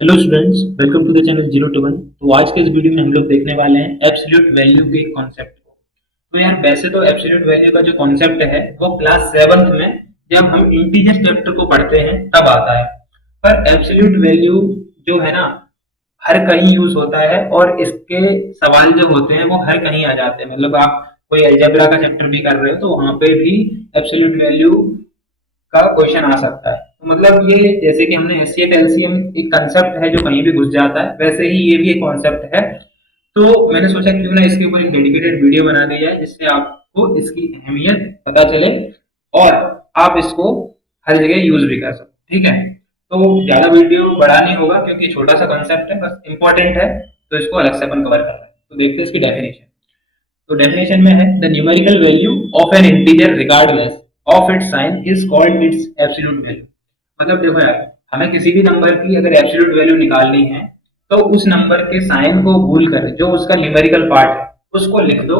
Hello students, welcome to the channel zero to one. तो आज के इस वीडियो में हम लोग देखने वाले हैं एब्सोल्यूट वैल्यू के कॉन्सेप्ट को। तो यार वैसे तो एब्सोल्यूट वैल्यू का जो कॉन्सेप्ट है वो क्लास 7th में जब हम इंटीजर चैप्टर को पढ़ते हैं तब आता है। पर एब्सोल्यूट वैल्यू जो है ना, हर कहीं यूज होता है और इसके सवाल जो होते हैं वो हर कहीं आ जाते हैं। मतलब आप कोई अलजेब्रा का चैप्टर भी कर रहे हो तो वहां पे भी एब्सोल्यूट वैल्यू का क्वेश्चन आ सकता है। तो मतलब ये जैसे कि हमने एचसीएफ एलसीएम एक कंसेप्ट है जो कहीं भी घुस जाता है, वैसे ही ये भी एक कॉन्सेप्ट है। तो मैंने सोचा क्यों ना इसके ऊपर एक डेडिकेटेड वीडियो बना दी जाए जिससे आपको इसकी अहमियत पता चले और आप इसको हर जगह यूज भी कर सको। ठीक है, तो ज्यादा वीडियो बड़ा नहीं होगा क्योंकि छोटा सा कॉन्सेप्ट है, बस इंपॉर्टेंट है, तो इसको अलग से अपन कवर कर रहे हैं। तो देखते हैं इसकी डेफिनेशन। तो डेफिनेशन में है the numerical value of an integer regardless of its sign is called its absolute value. मतलब देखो यार, हमें किसी भी नंबर की अगर एब्सोल्यूट वैल्यू निकालनी है तो उस नंबर के साइन को भूल कर जो उसका न्यूमेरिकल पार्ट है उसको लिख दो,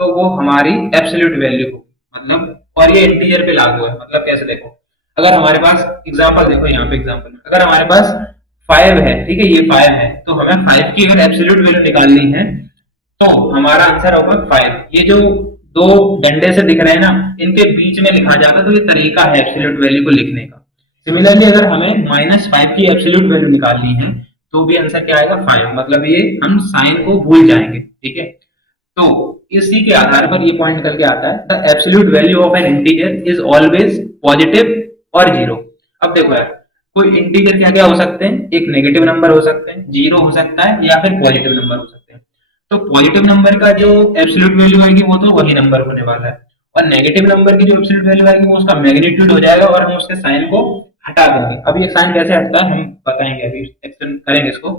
तो वो हमारी एब्सोल्यूट वैल्यू हो। मतलब और ये इंटीजर पे लागू है। मतलब कैसे देखो, अगर हमारे पास एग्जांपल देखो, यहाँ पे एग्जांपल अगर हमारे पास 5 है, ठीक है, ये 5 है, तो हमें 5 की अगर एब्सोल्यूट वैल्यू निकालनी है तो हमारा आंसर होगा 5। ये जो दो डंडे से दिख रहे हैं ना, इनके बीच में लिखा जाता है, तो ये तरीका है एब्सोल्यूट वैल्यू को लिखने का। सिमिलरली अगर हमें -5 की एब्सोल्यूट वैल्यू निकालनी है तो भी आंसर क्या आएगा, 5। मतलब ये हम साइन को भूल जाएंगे। ठीक है, तो इसी के आधार पर ये पॉइंट करके आता है the absolute value of an integer is always positive और जीरो। अब देखो यार, कोई इंटीजर क्या क्या हो सकते हैं, एक नेगेटिव नंबर हो सकते हैं, जीरो हो सकता है, या फिर पॉजिटिव नंबर हो सकते हैं। तो पॉजिटिव नंबर का जो एब्सोल्यूट वैल्यू आएगी वो तो वही नंबर होने वाला है, और नेगेटिव नंबर की जो एब्सोल्यूट वैल्यू आएगी वो उसका मैग्नीट्यूड हो जाएगा और हम उसके साइन को हटा देंगे। अब ये साइन कैसे हटता है हम बताएंगे, अभी एक्सप्लेन करेंगे इसको।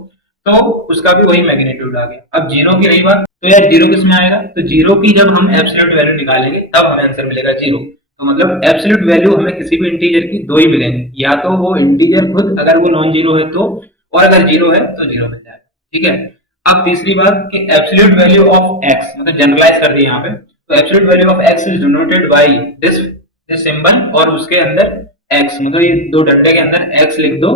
तो उसका भी वही मैग्नीट्यूड आ गया। अब जीरो की रही बात, तो यार जीरो किस में आएगा, तो जीरो की जब हम एब्सोल्यूट वैल्यू निकालेंगे तब हमें आंसर मिलेगा जीरो। तो मतलब एब्सोल्यूट वैल्यू हमें किसी भी इंटीजर की दो ही मिलेंगे, या तो वो इंटीजर खुद अगर वो नॉन जीरो है तो, और अगर जीरो है तो जीरो मिल जाएगा। ठीक है, अब तीसरी बात कि एब्सोल्यूट वैल्यू ऑफ एक्स, मतलब जनरलाइज कर दिया यहाँ पे, तो absolute value of x is denoted by this this symbol, और उसके अंदर एक्स, मतलब ये दो डंडे के अंदर एक्स लिख दो,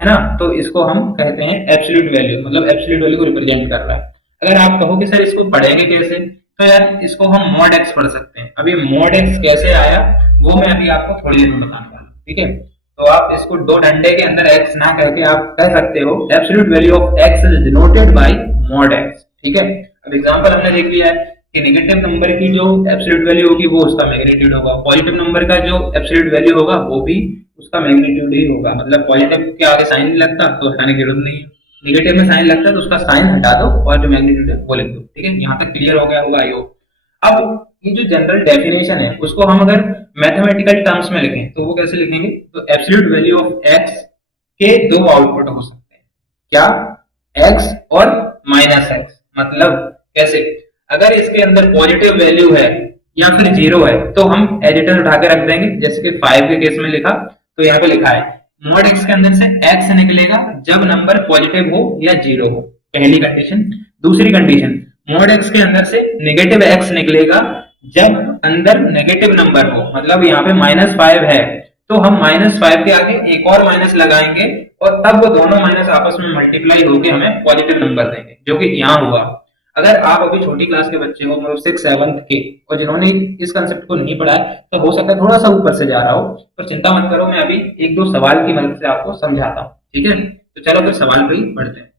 है ना। तो इसको हम कहते हैं एब्सोल्यूट वैल्यू, मतलब एब्सोल्यूट वैल्यू को रिप्रेजेंट कर रहा है। अगर आप कहो कि सर इसको पढ़ेंगे कैसे, तो यार इसको हम मॉड एक्स पढ़ सकते हैं। अभी मॉड एक्स कैसे आया वो मैं अभी आपको थोड़ी देर में बताऊंगा। ठीक है, तो आप इसको दो डंडे के अंदर एक्स ना कह के आप कह सकते हो absolute value of x is denoted by mod x. ठीक है, अब एग्जांपल हमने देख लिया है कि नेगेटिव नंबर की जो एब्सोल्यूट वैल्यू होगी वो उसका मैग्नीट्यूड होगा, पॉजिटिव नंबर का जो एब्सोल्यूट वैल्यू होगा वो भी उसका मैग्नीट्यूड ही होगा। मतलब पॉजिटिव के आगे साइन नहीं लगता तो हटाने की जरूरत नहीं है, नेगेटिव में साइन लगता है तो उसका साइन हटा दो और जो मैग्नीट्यूड है वो लिख दो। ठीक है, यहाँ तक क्लियर हो गया होगा आई होप। अब ये जो जनरल डेफिनेशन है उसको हम अगर मैथमेटिकल टर्म्स में लिखें तो वो कैसे लिखेंगे, तो एब्सोल्यूट वैल्यू ऑफ एक्स के दो आउटपुट हो सकते हैं, क्या, एक्स और माइनस एक्स। मतलब कैसे, अगर इसके अंदर पॉजिटिव वैल्यू है या फिर जीरो है तो हम एडिटर उठा के रख देंगे, जैसे कि 5 के केस में लिखा, तो यहाँ पे लिखा है मॉड एक्स के अंदर से एक्स निकलेगा जब नंबर पॉजिटिव हो या जीरो हो, पहली कंडीशन। दूसरी कंडीशन, मॉड एक्स के अंदर से नेगेटिव एक्स निकलेगा जब अंदर नेगेटिव नंबर हो। मतलब यहाँ पे -5 है तो हम -5 के आगे एक और माइनस लगाएंगे और तब वो दोनों माइनस आपस में मल्टीप्लाई होकर हमें पॉजिटिव नंबर देंगे, जो कि यहाँ हुआ। अगर आप अभी छोटी क्लास के बच्चे हो, मतलब 6 7 के, और जिन्होंने इस कंसेप्ट को नहीं पढ़ा है तो हो सकता है थोड़ा सा ऊपर से जा रहा हो, पर चिंता मत करो, मैं अभी एक दो सवाल की मदद से आपको समझाता हूँ। ठीक है, तो चलो फिर सवाल पे ही पढ़ते हैं।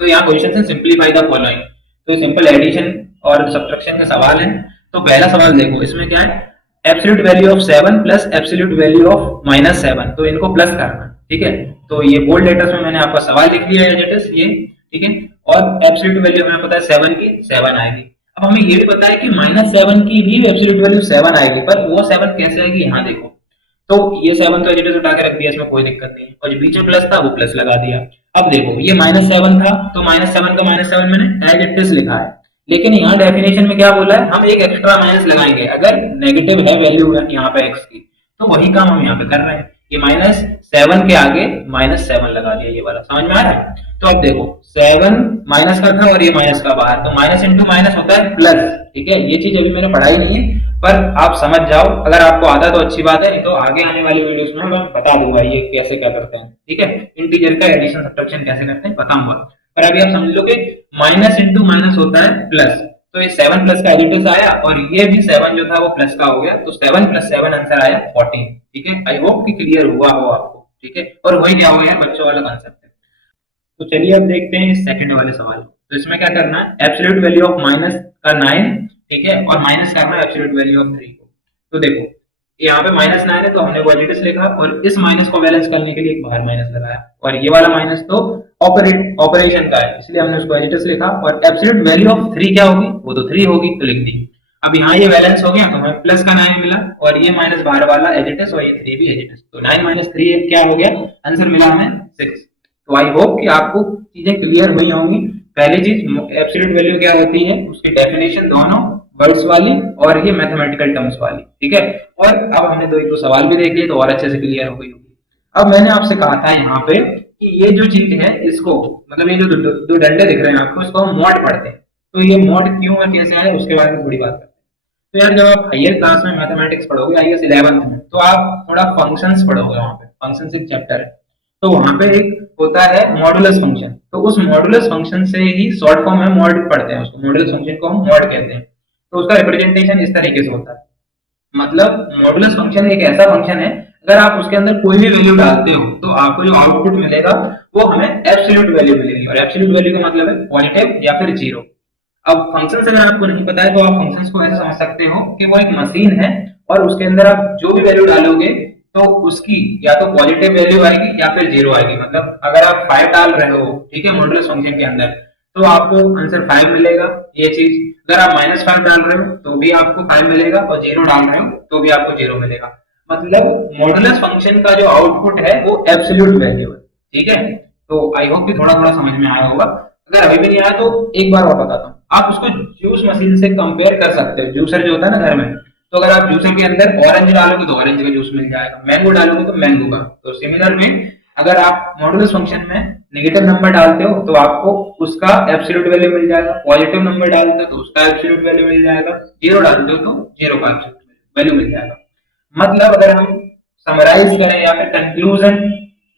तो यहाँ क्वेश्चन है सिंप्लीफाई द फॉलोइंग। तो सिंपल एडिशन और सब्ट्रैक्शन के सवाल है। तो पहला सवाल देखो, इसमें क्या है, absolute value of 7 plus absolute value of -7, तो इनको प्लस करना। ठीक है, तो ये बोल्ड लेटर्स में मैंने आपका सवाल लिख दिया है लेटर्स ये। ठीक है, और एब्सोल्यूट वैल्यू हमें पता है 7 की 7 आएगी। अब हमें ये भी पता है कि -7 की भी एब्सोल्यूट वैल्यू 7 आएगी, पर वो 7 कैसे आएगी यहाँ देखो। तो ये 7 तो एडिटर उठा के रख दिया, इसमें कोई दिक्कत नहीं है, और जो बीच में प्लस था वो प्लस लगा दिया। अब देखो ये -7 था तो -7 का -7 मैंने एज इट इज लिखा है, लेकिन यहाँ डेफिनेशन में क्या बोला है, हम एक एक्स्ट्रा माइनस लगाएंगे अगर नेगेटिव है वैल्यू यहाँ पे एक्स की, तो वही काम हम यहाँ पे कर रहे हैं। ये -7 के आगे -7 लगा दिया, ये वाला समझ में आ रहा है। तो अब देखो 7 माइनस का था और ये माइनस का बाहर, तो माइनस इंटू माइनस होता है प्लस। ठीक है, ये चीज अभी मैंने पढ़ाई नहीं है, पर आप समझ जाओ, अगर आपको आता तो अच्छी बात है, नहीं तो आगे आने वाली वीडियोस में मैं बता दूंगा ये कैसे क्या करते हैं। ठीक है, इंटीजर का एडिशन सब्ट्रैक्शन कैसे करते हैं बताऊंगा। पर अभी आप समझ लो कि माइनस इंटू माइनस होता है प्लस, तो ये 7 प्लस का एडिटर्स आया और ये भी 7 जो था वो प्लस का हो गया, तो 7 प्लस 7 आंसर आया 14। ठीक है, आई होप कि क्लियर हुआ हो आपको। ठीक है, और वही क्या हो गया बच्चों वाला कॉन्सेप्ट है। तो चलिए अब देखते हैं इस सेकंड वाले सवाल को। तो इसमें क्या करना है, एब्सोल्यूट वैल्यू ऑफ माइनस का 9, ठीक है, और माइनस करना है एब्सोल्यूट वैल्यू ऑफ 3 को। तो देखो यहाँ पे -9 है तो हमने वो एडिटर्स लिखा, और इस माइनस को बैलेंस करने के लिए एक बाहर माइनस लगाया, और ये वाला माइनस तो ऑपरेशन का है इसलिए हमने उसको एडिटर्स लिखा, और एब्सोल्यूट वैल्यू ऑफ 3 क्या होगी, वो तो 3 होगी तो लिख दी। अब यहाँ ये बैलेंस हो गया तो हमें प्लस का 9 मिला, और ये माइनस बाहर वाला एडिटर्स और ये 3 भी एडिटर्स, तो 9 माइनस 3 क्या हो गया, आंसर मिला हमें 6। तो आई होप कि आपको चीजें क्लियर हुई होंगी। पहली चीज एब्सोल्यूट वैल्यू क्या होती है, उसकी डेफिनेशन दोनों वर्ड्स वाली और ये मैथमेटिकल टर्म्स वाली। ठीक है, और अब हमने दो एक दो सवाल भी देख लिए तो और अच्छे से क्लियर हो गई होगी। अब मैंने आपसे कहा था यहाँ पे कि ये जो चीज है इसको, मतलब ये जो दो डंडे दिख रहे हैं आपको, इसको हम मॉड पढ़ते हैं। तो ये मॉड क्यों है, कैसे है, उसके बारे में थोड़ी बात करते हैं। तो यार जब आप हायर क्लास में मैथमेटिक्स पढ़ोगे, आई गेस 11th में, तो आप थोड़ा फंक्शंस पढ़ोगे, वहां पे फंक्शंस एक चैप्टर है, तो वहां पे एक होता है मॉडुलस फंक्शन। तो उस मॉडुलस फंक्शन से ही शॉर्ट फॉर्म में मॉड पढ़ते हैं, उसको मॉडुलस फंक्शन को हम मॉड कहते हैं। तो उसका रिप्रेजेंटेशन इस तरीके से होता है, मतलब मॉडुलस फंक्शन एक ऐसा फंक्शन है, अगर आप उसके अंदर कोई भी वैल्यू डालते हो तो आपको जो आउटपुट मिलेगा वो हमें एब्सोल्यूट वैल्यू मिलेगी, और एब्सोल्यूट वैल्यू का मतलब है पॉजिटिव या फिर जीरो। अब फंक्शंस अगर आपको नहीं पता है तो आप फंक्शंस को ऐसे समझ सकते हो कि वो एक मशीन है, और उसके अंदर आप जो भी वैल्यू डालोगे तो उसकी या तो पॉजिटिव वैल्यू आएगी या फिर जीरो आएगी। मतलब अगर आप 5 डाल रहे हो, ठीक है, मॉडुलस फंक्शन के अंदर, तो आपको आंसर 5 मिलेगा, ये चीज। अगर आप -5 डाल रहे हो तो भी आपको 5 मिलेगा, और जीरो डाल रहे हो तो भी आपको जीरो मिलेगा। मतलब मॉडुलस फंक्शन का जो आउटपुट है वो एब्सोल्यूट वैल्यू है। ठीक है, तो आई होप कि थोड़ा थोड़ा समझ में आया होगा। अगर अभी भी नहीं आया तो एक बार और बताता हूँ, आप उसको जूस मशीन से कंपेयर कर सकते हो। जूसर जो होता है ना घर में, तो अगर आप जूसर के अंदर ऑरेंज डालोगे तो ऑरेंज का जूस मिल जाएगा, मैंगो डालोगे तो मैंगो का। तो सिमिलर में अगर आप मॉडुलस फंक्शन में नेगेटिव नंबर डालते हो तो आपको उसका एब्सोल्यूट वैल्यू मिल जाएगा, पॉजिटिव नंबर डालते हो तो उसका एब्सोल्यूट वैल्यू मिल जाएगा, जीरो डालते हो तो जीरो का वैल्यू मिल जाएगा। मतलब अगर हम समराइज करें या फिर कंक्लूजन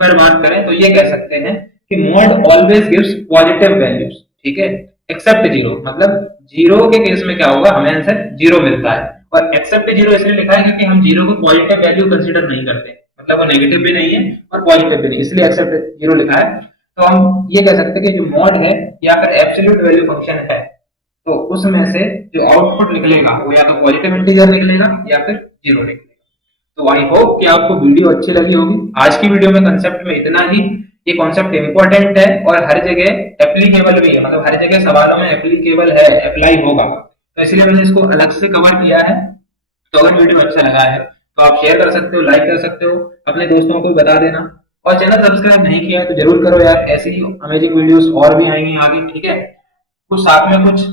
पर बात करें तो ये कह सकते हैं कि mod always gives positive values, ठीक है, एक्सेप्ट जीरो। मतलब जीरो के केस में क्या होगा, हमें आंसर जीरो मिलता है, और एक्सेप्ट जीरो इसलिए लिखा है क्योंकि हम जीरो को पॉजिटिव वैल्यू कंसीडर नहीं करते, मतलब वो नेगेटिव भी नहीं है और पॉजिटिव भी नहीं, इसलिए एक्सेप्ट जीरो लिखा है। तो हम ये कह सकते हैं कि जो मॉड है या फिर एब्सोल्यूट वैल्यू फंक्शन है, तो उसमें से जो आउटपुट निकलेगा वो या तो पॉजिटिव इंटीजर निकलेगा या फिर जीरो निकलेगा। तो आई होप कि आपको वीडियो अच्छी लगी होगी। आज की वीडियो में कंसेप्ट में इतना ही। ये कॉन्सेप्ट इंपॉर्टेंट है और हर जगह एप्लीकेबल भी है, मतलब हर जगह सवालों में एप्लीकेबल है, अप्लाई होगा, तो इसलिए मैंने इसको अलग से कवर किया है। तो अगर वीडियो अच्छा लगा है तो आप शेयर कर सकते हो, लाइक कर सकते हो, अपने दोस्तों को भी बता देना, और चैनल सब्सक्राइब नहीं किया है तो जरूर करो यार, ऐसी ही अमेजिंग वीडियोस और भी आएंगी आगे। ठीक है, कुछ साथ में कुछ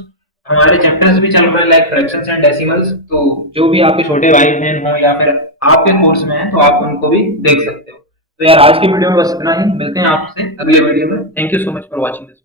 हमारे चैप्टर्स भी चल रहे हैं लाइक फ्रैक्शंस एंड डेसिमल्स, तो जो भी आपके छोटे भाई बहन हो या फिर आपके कोर्स में है तो आप उनको भी देख सकते हो। तो यार आज की वीडियो में बस इतना ही, मिलते हैं आपसे अगले वीडियो में। Thank you so much for watching this.